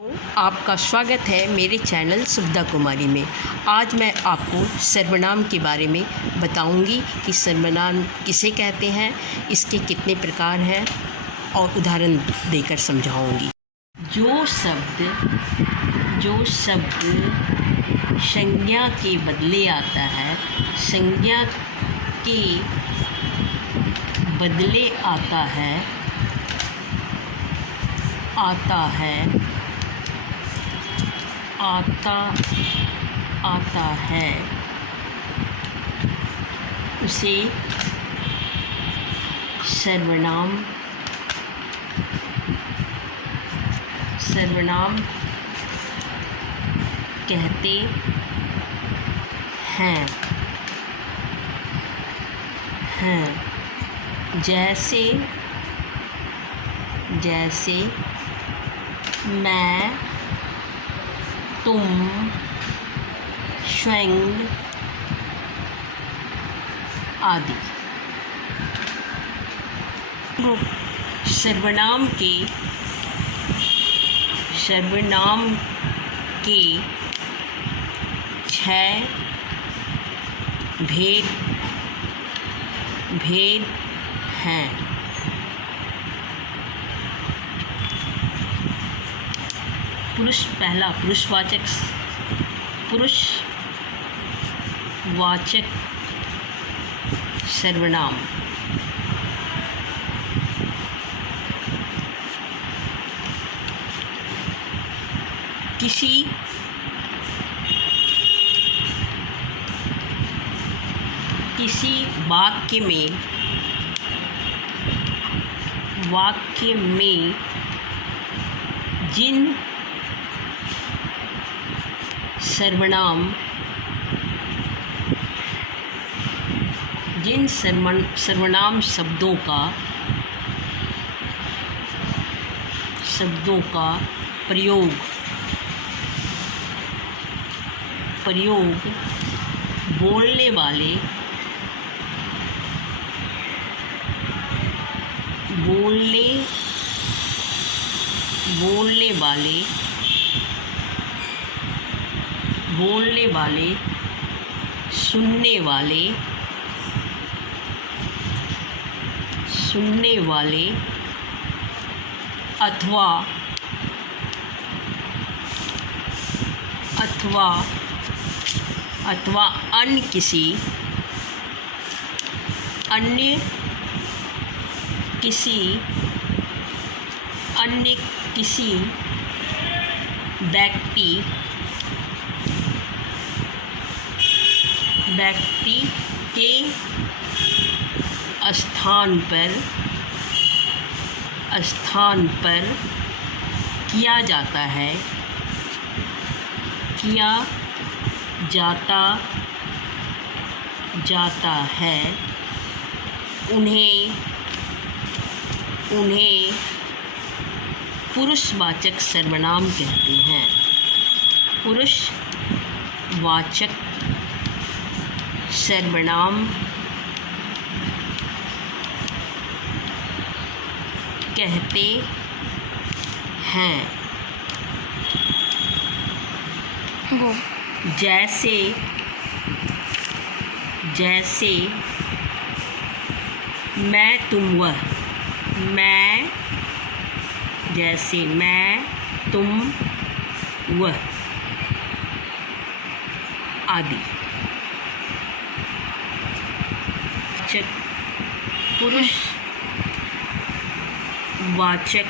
आपका स्वागत है मेरे चैनल सुविधा कुमारी में। आज मैं आपको सर्वनाम के बारे में बताऊंगी कि सर्वनाम किसे कहते हैं, इसके कितने प्रकार हैं और उदाहरण देकर समझाऊंगी। जो शब्द संज्ञा के बदले आता है, संज्ञा के बदले आता है उसे सर्वनाम कहते हैं। जैसे मैं, तुम, स्वयं आदि। सर्वनाम के 6 भेद हैं। पहला पुरुषवाचक सर्वनाम। किसी वाक्य में जिन सर्वनाम शब्दों का प्रयोग बोलने वाले सुनने वाले अथवा अन्य किसी व्यक्ति के स्थान पर किया जाता है उन्हें पुरुषवाचक सर्वनाम कहते हैं। पुरुषवाचक सर्वनाम कहते हैं। जैसे मैं, तुम, वह आदि। पुरुषवाचक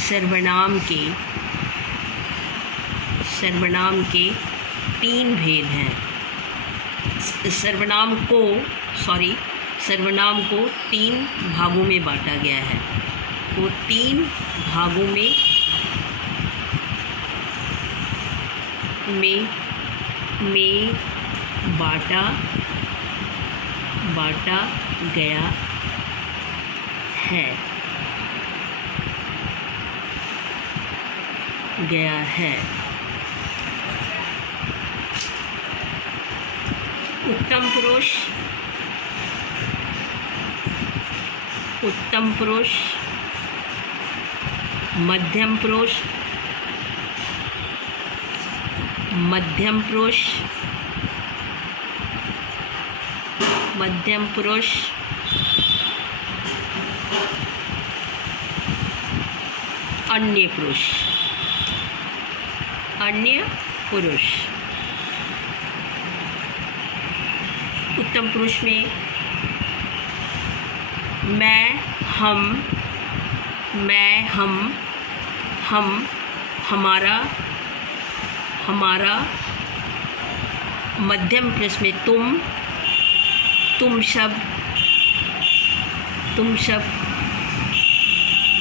सर्वनाम के 3 भेद हैं। सर्वनाम को 3 भागों में बांटा गया है। वो 3 भागों में बांटा गया है। उत्तम पुरुष, मध्यम पुरुष, मध्यम पुरुष, मध्यम पुरुष, अन्य पुरुष, अन्य पुरुष। उत्तम पुरुष में मैं, हम, हमारा, हमारा। मध्यम पुरुष में तुम, तुम सब,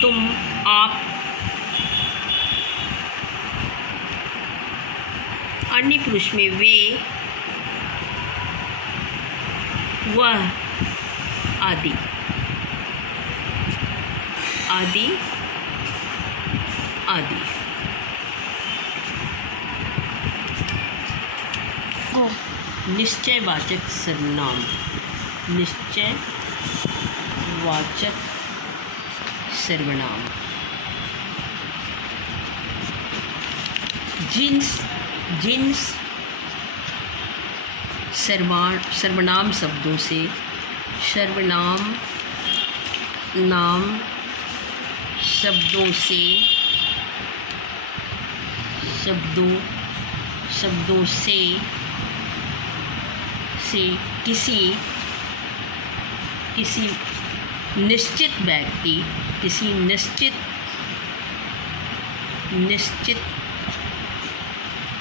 तुम, आप। अन्य पुरुष में वे, वह, आदि, आदि, आदि। निश्चयवाचक सर्वनाम, निश्चयवाचक सर्वनाम। जिन सर्वनाम शब्दों से, नाम शब्दों से, शब्दों से किसी निश्चित व्यक्ति,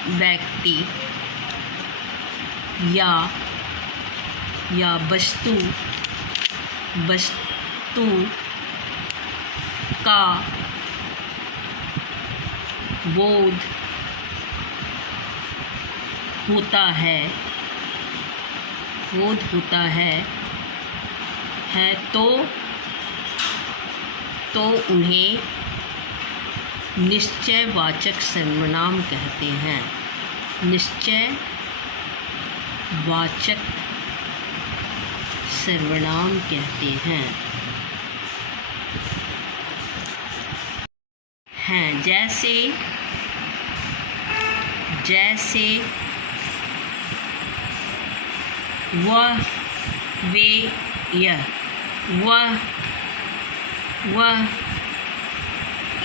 व्यक्ति या वस्तु का बोध होता है, तो उन्हें निश्चयवाचक सर्वनाम कहते हैं। निश्चयवाचक सर्वनाम कहते हैं। जैसे वह, वे, यह,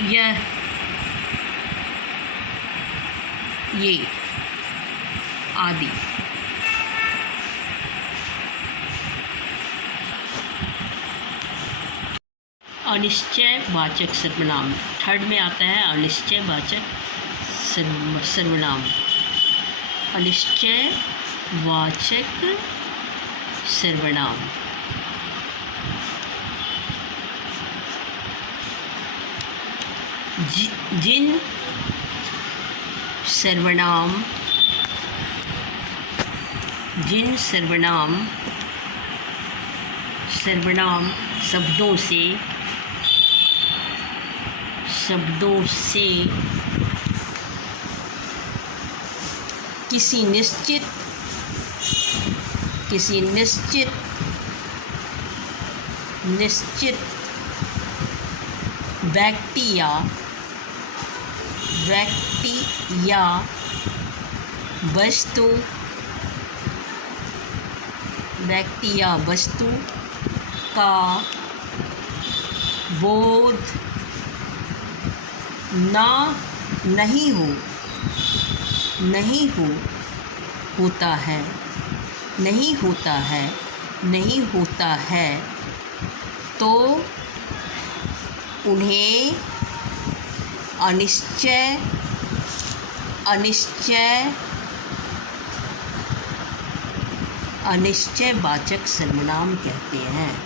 यह, ये, आदि। अनिश्चयवाचक सर्वनाम। थर्ड में आता है अनिश्चयवाचक सर्वनाम। अनिश्चयवाचक सर्वनाम। जिन सर्वनाम शब्दों से किसी निश्चित व्यक्ति या वस्तु का बोध नहीं होता है, तो उन्हें अनिश्चयवाचक सर्वनाम कहते हैं।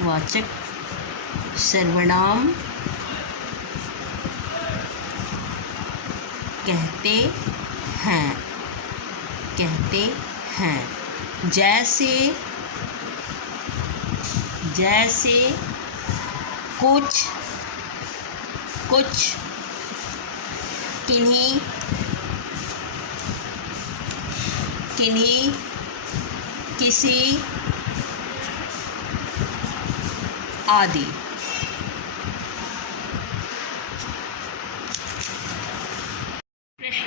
वाचक सर्वनाम कहते हैं। जैसे कुछ किन्हीं किसी आदि।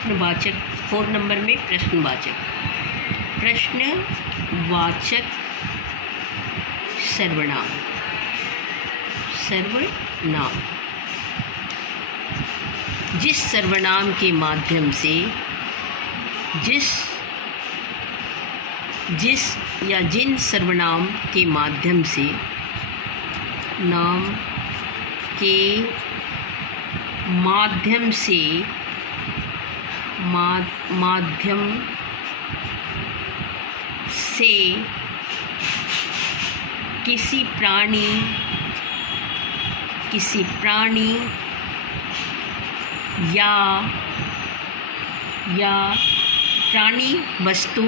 प्रश्नवाचक 4 नंबर में प्रश्नवाचक सर्वनाम। जिस सर्वनाम के माध्यम से जिन सर्वनाम के माध्यम से किसी प्राणी या प्राणी वस्तु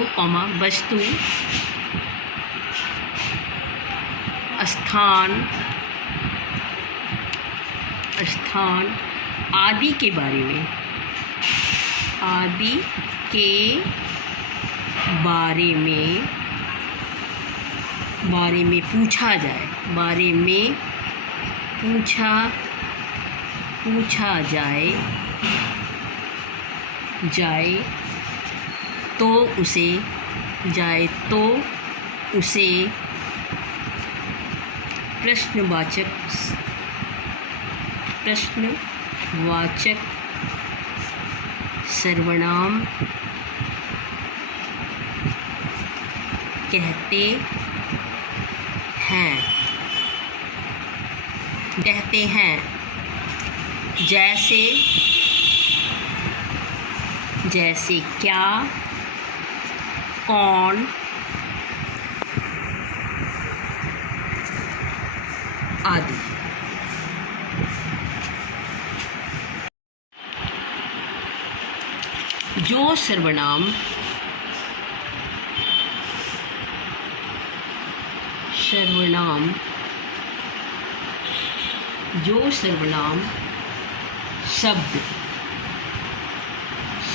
स्थान आदि के बारे में पूछा जाए तो उसे प्रश्नवाचक सर्वनाम कहते हैं। जैसे क्या, कौन, आदि। जो सर्वनाम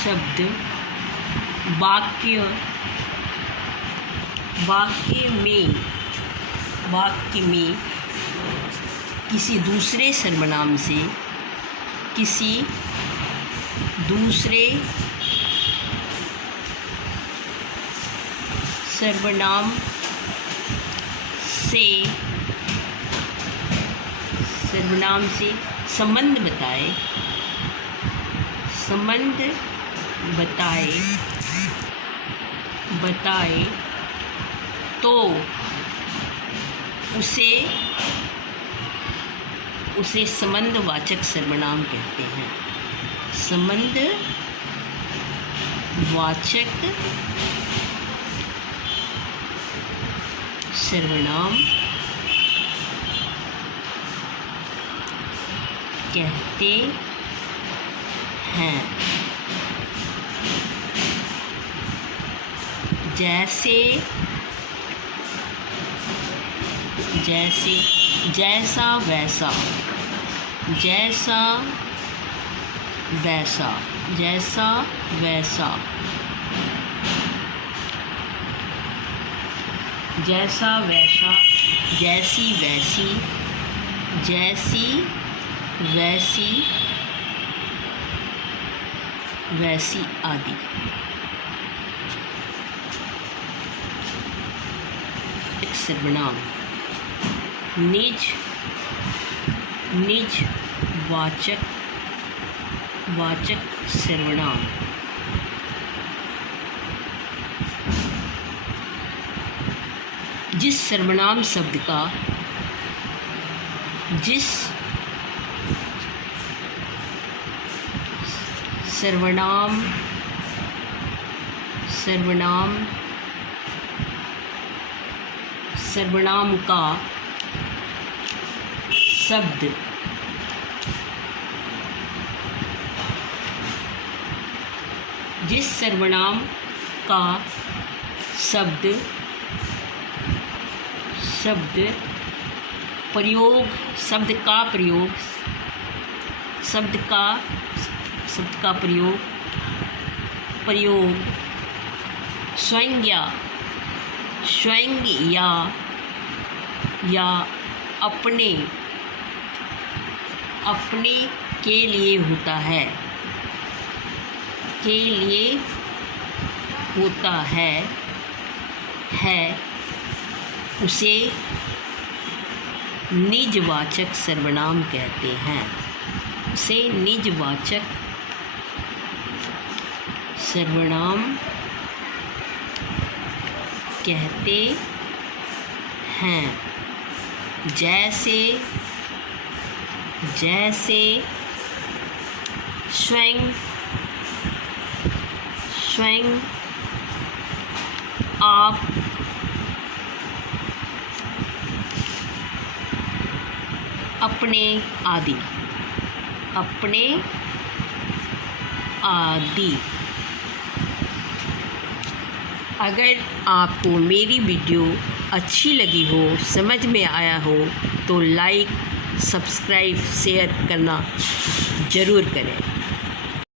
शब्द वाक्य में किसी दूसरे सर्वनाम से संबंध बताए तो उसे संबंधवाचक सर्वनाम कहते हैं। संबंधवाचक सर्वनाम कहते हैं। जैसे जैसा वैसा, जैसा वैसा, जैसी वैसी आदि। एक सर्वनाम वाचक सर्वनाम जिस सर्वनाम शब्द का सर्वनाम का शब्द जिस सर्वनाम का शब्द प्रयोग स्वयं या अपने के लिए होता है। के लिए होता है उसे निजवाचक सर्वनाम कहते हैं। उसे निजवाचक सर्वनाम कहते हैं। जैसे स्वयं, आप, अपने आदि। अगर आपको मेरी वीडियो अच्छी लगी हो, समझ में आया हो तो लाइक, सब्सक्राइब, शेयर करना ज़रूर करें।